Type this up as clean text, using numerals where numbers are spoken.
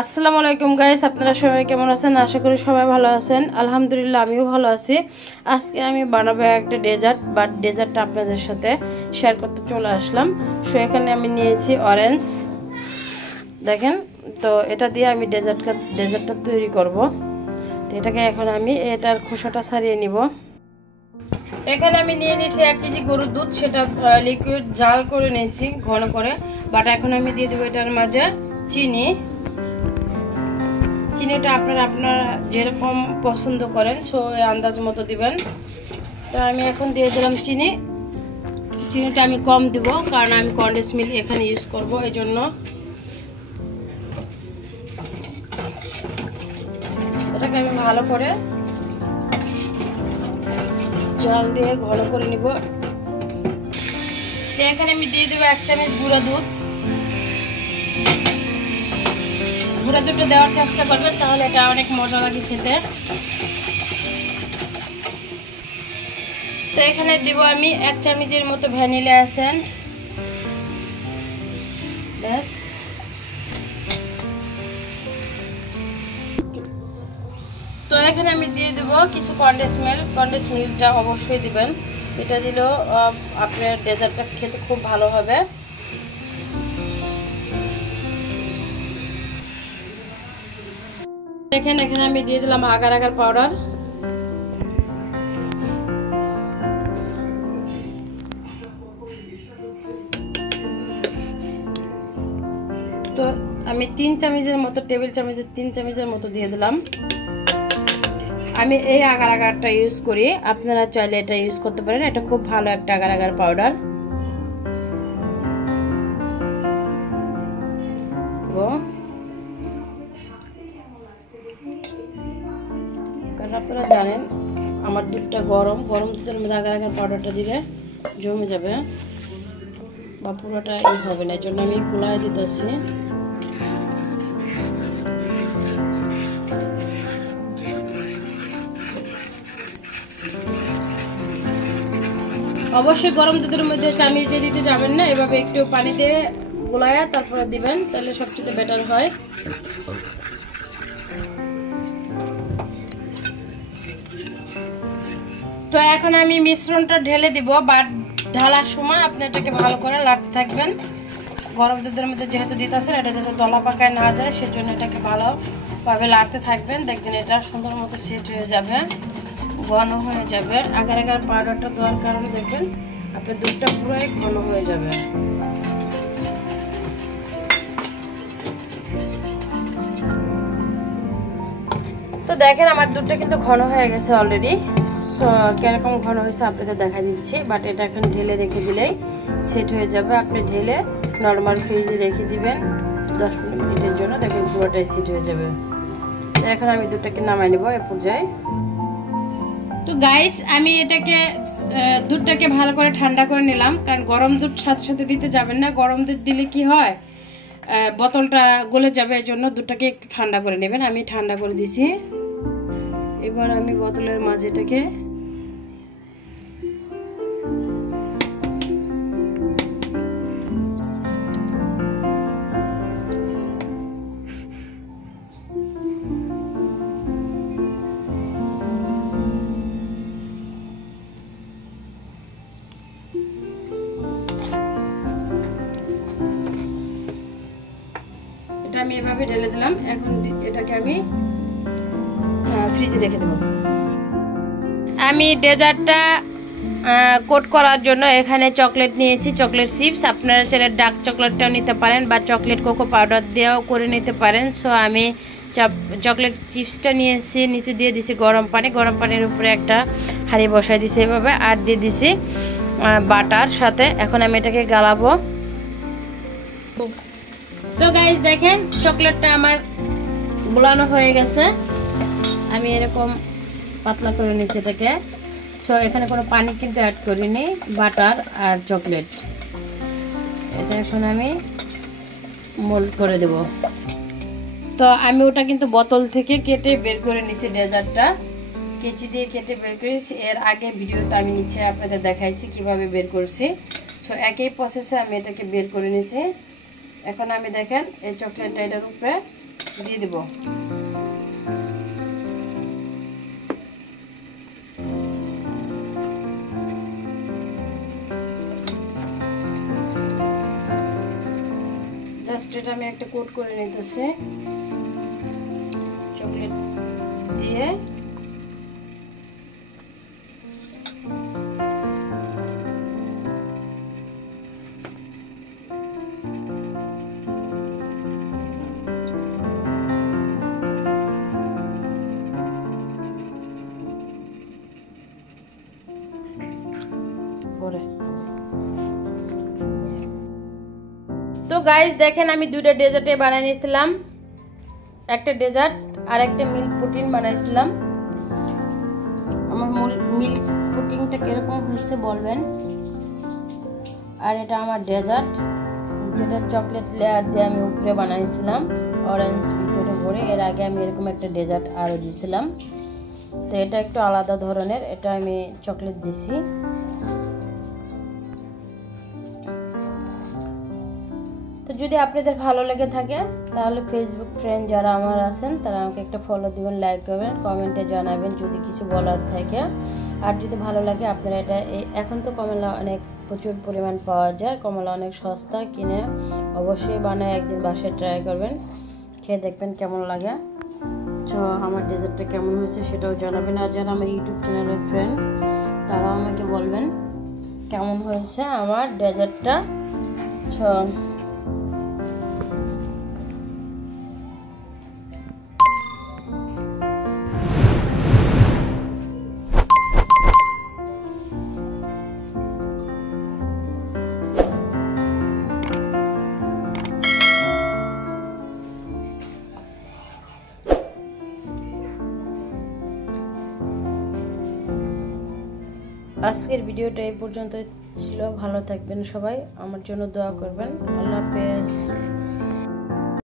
আসসালামু আলাইকুম গাইস, আপনারা সবাই কেমন আছেন? আশা করি সবাই ভালো আছেন। আলহামদুলিল্লাহ আমিও ভালো আছি। আজকে আমি বানাবো একটা ডেজার্ট, বাট ডেজার্টটা আপনাদের সাথে শেয়ার করতে চলে আসলাম। সো এখানে আমি নিয়েছি অরেঞ্জ, দেখেন। তো এটা দিয়ে আমি ডেজার্টটা তৈরি করব। তো এটাকে এখন আমি এটার খোসাটা ছাড়িয়ে নিব। এখানে আমি নিয়ে নিয়েছি 1 কেজি গরুর দুধ, সেটা লিকুইড জাল করে নিয়েছি ঘন করে। বাট এখন আমি দিয়ে দেবো এটার মাঝে চিনি। চিনিটা আপনারা যেরকম পছন্দ করেন সো আন্দাজ মতো দিবেন। তো আমি এখন দিয়ে দিলাম চিনিটা আমি কম দিব, কারণ আমি কনডেন্স মিল্ক এখানে ইউজ করব, এই জন্য। এটাকে আমি ভালো করে জল দিয়ে ঘন করে নিব। তো এখানে আমি দিয়ে দেবো 1 চামচ গুঁড়ো দুধ। গুঁড়ো দুধটা দেওয়ার চেষ্টা করবেন, তাহলে এটা অনেক মজা লাগে খেতে। তো এখানে দিব আমি 1 চামচের মতো ভ্যানিলা এসেন্স। ব্যাস। তো এখানে আমি দিয়ে দেব কিছু কনডেন্স মিল্কটা অবশ্যই দিবেন। এটা দিলেও আপনার ডেজার্টটা খেতে খুব ভালো হবে। দেখেন এখানে আমি দিয়ে দিলাম আগার আগার পাউডার। তো আমি 3 চামচের মতো, টেবিল চামচের 3 চামচের মতো দিয়ে দিলাম। আমি এই আগার আগারটা ইউজ করি, আপনারা চাইলে এটা ইউজ করতে পারেন। এটা খুব ভালো একটা আগার আগার পাউডার। কারণ আপনারা জানেন আমার দুধটা গরম দুধের মধ্যে আগার আগার পাউডারটা দিলে জমে যাবে বা পুরোটা হবে না, এই জন্য আমি গুলায় দিতেছি। অবশ্যই গরম দুধের মধ্যে চামিচ দিয়ে দিতে যাবেন না, এভাবে একটু পানি দিয়ে গোলায়া তারপরে দিবেন, তাহলে সবচেয়ে বেটার হয়। তো এখন আমি মিশ্রণটা ঢেলে দিব, বাট ঢালার সময় আপনি এটাকে ভালো করে লাড়তে থাকবেন। গরম দুধের মধ্যে যেহেতু দিতেছেন, এটা যাতে দলা পাকায় না যায় সেজন্য এটাকে ভালোভাবে লাড়তে থাকবেন। দেখবেন এটা সুন্দর মতো সেট হয়ে যাবে, ঘন হয়ে যাবে। আগার আগার পাউডারটা দেওয়ার কারণে দেখবেন আপনার দুধটা পুরোই ঘন হয়ে যাবে। তো দেখেন আমার দুধটা কিন্তু ঘন হয়ে গেছে অলরেডি। কিরকম ঘন হয়েছে আপনাদের দেখা দিচ্ছি। বাট এটা এখন ঢেলে রেখে দিলেই সেট হয়ে যাবে। আপনি ঢেলে নর্মাল ফ্রিজে রেখে দিবেন 10-15 মিনিটের জন্য, দেখবেন পুরোটাই সেট হয়ে যাবে। তো এখন আমি দুধটাকে নামাই নেব এ পর্যায়ে। তো গাইস আমি দুধটাকে ভালো করে ঠান্ডা করে নিলাম, কারণ গরম দুধ সাথে সাথে দিতে যাবেন না। গরম দুধ দিলে কি হয়, বোতলটা গলে যাবে, এই জন্য দুধটাকে একটু ঠান্ডা করে নেবেন। আমি ঠান্ডা করে দিছি। এবার আমি বোতলের মাঝে এটাকে আমি এভাবে ঢেলে দিলাম। এখন এটাকে আমি ফ্রিজে রেখে দেব। আমি ডেজার্টটা কোট করার জন্য এখানে চকলেট নিয়েছি, চকলেট চিপস। আপনারা চাইলে ডার্ক চকলেটটাও নিতে পারেন বা চকলেট কোকো পাউডার দিয়েও করে নিতে পারেন। সো আমি চকলেট চিপসটা নিয়েছি, নিচে দিয়ে দিছি গরম পানির উপরে একটা হাঁড়ি বসাই দিছি এভাবে, আর দিয়ে দিছি বাটার সাথে। এখন আমি এটাকে গালাবো। তো গাইস দেখেন চকলেটটা আমার গোলানো হয়ে গেছে। আমি এরকম পাতলা করে নিয়েছি এটাকে। সো এখানে কোনো পানি কিন্তু অ্যাড করিনি, বাটার আর চকলেট। এটা এখন আমি মোল্ড করে দেব। তো আমি ওটা কিন্তু বোতল থেকে কেটে বের করে নিয়েছি, ডেজার্টটা কেচি দিয়ে কেটে বের করেছি। এর আগে ভিডিওতে আমি নিচে আপনাদের দেখাইছি কিভাবে বের করছি। সো একই প্রসেসে আমি এটাকে বের করে নিয়েছি। এখন আমি দেখেন এই চকলেটটা এটার উপরে দিয়ে দেব। জাস্ট এটা আমি একটা কোট করে নিতেছি চকলেট দিয়ে। তো গাইস দেখেন আমি দুইটা ডেজার্টে বানিয়ে নিয়েছিলাম, একটা ডেজার্ট আর একটা মিল্ক পুডিং বানাইছিলাম। আমার মিল্ক পুডিংটা কিরকম হয়েছে বলবেন। আর এটা আমার ডেজার্ট, যেটা চকলেট লেয়ার দিয়ে আমি উপরে বানাইছিলাম অরেঞ্জ ভিতরে ভরে। এর আগে আমি এরকম একটা ডেজার্ট আরও দিয়েছিলাম, তো এটা একটু আলাদা ধরনের, এটা আমি চকলেট দিছি। তো যদি আপনাদের ভালো লেগে থাকে তাহলে ফেসবুক ফ্রেন্ড যারা আমার আছেন তারা আমাকে একটা ফলো দিবেন, লাইক করবেন, কমেন্টে জানাবেন যদি কিছু বলার থাকে। আর যদি ভালো লাগে আপনারা এটা, এখন তো কমলা অনেক প্রচুর পরিমাণ পাওয়া যায়, কমলা অনেক সস্তা, কিনে অবশ্যই বানায় একদিন বাসায় ট্রাই করবেন, খেয়ে দেখবেন কেমন লাগে। তো আমার ডেজার্টটা কেমন হয়েছে সেটাও জানাবেন। আর যারা আমার ইউটিউব চ্যানেলের ফ্রেন্ড তারাও আমাকে বলবেন কেমন হয়েছে আমার ডেজার্টটা। আজকের ভিডিওটা এই পর্যন্ত ছিল। ভালো থাকবেন সবাই, আমার জন্য দোয়া করবেন। আল্লাহ হাফেজ।